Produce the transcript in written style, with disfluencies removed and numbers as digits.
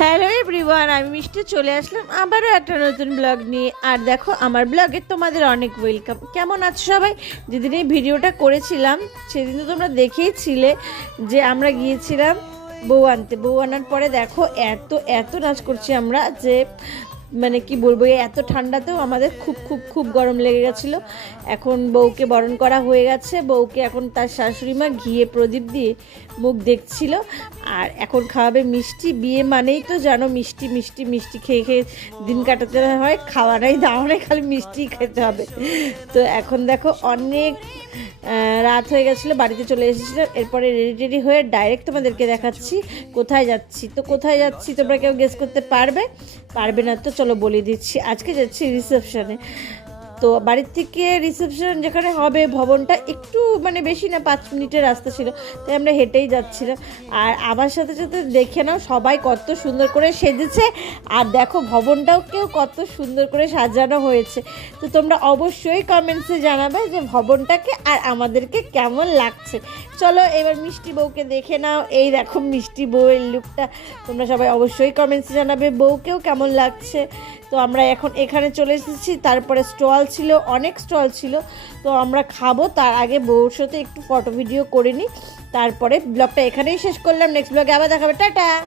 Hello everyone, আমি মিষ্টি চলে আসলাম আবারও একটা নতুন ব্লগ নিয়ে। আর দেখো, আমার ব্লগে তোমাদের অনেক ওয়েলকাম। কেমন আছো সবাই? যেদিন এই ভিডিওটা করেছিলাম সেদিন তো তোমরা দেখেইছিলে যে আমরা গিয়েছিলাম বউ আনতে। বউ আনার পরে দেখো এত এত নাচ করছি আমরা যে মানে কি বলবো, এত ঠান্ডাতেও আমাদের খুব খুব খুব গরম লেগে গেছিলো। এখন বউকে বরণ করা হয়ে গেছে। বউকে এখন তার শাশুড়ি মা ঘিয়ে প্রদীপ দিয়ে মুখ দেখছিল। আর এখন খাওয়াবে মিষ্টি। বিয়ে মানেই তো জানো, মিষ্টি মিষ্টি মিষ্টি খেয়ে খেয়ে দিন কাটাতে হয়। খাওয়া নাই দাওয়া নাই, খালি মিষ্টিই খেতে হবে। তো এখন দেখো অনেক রাত হয়ে গেছিলো, বাড়িতে চলে এসেছিলাম। এরপরে রেডি টেডি হয়ে ডাইরেক্ট তোমাদেরকে দেখাচ্ছি কোথায় যাচ্ছি। তো কোথায় যাচ্ছি তোমরা কেউ গেস করতে পারবে না তো চলো বলে দিচ্ছি। আজকে যাচ্ছি রিসেপশনে। তো বাড়ির থেকে রিসেপশন যেখানে হবে, ভবনটা একটু মানে বেশি না, 5 মিনিটের রাস্তা ছিল, তাই আমরা হেঁটেই যাচ্ছিলাম। আর আমার সাথে সাথে দেখে নাও সবাই কত সুন্দর করে সেজেছে। আর দেখো ভবনটাও কেউ কত সুন্দর করে সাজানো হয়েছে। তো তোমরা অবশ্যই কমেন্টসে জানাবে যে ভবনটাকে আর আমাদেরকে কেমন লাগছে। চলো এবার মিষ্টি বউকে দেখে নাও। এই দেখো মিষ্টি বউয়ের লুকটা তোমরা সবাই অবশ্যই কমেন্টসে জানাবে বউকেও কেমন লাগছে। তো আমরা এখন এখানে চলে এসেছি। তারপরে স্টল ছিল, অনেক স্টল ছিল। তো আমরা খাবো, তার আগে বউর সাথে একটু ফটো ভিডিও করে নিই। তারপরে ব্লগটা এখানেই শেষ করলাম। নেক্সট ব্লগে আবার দেখাবে। টাটা।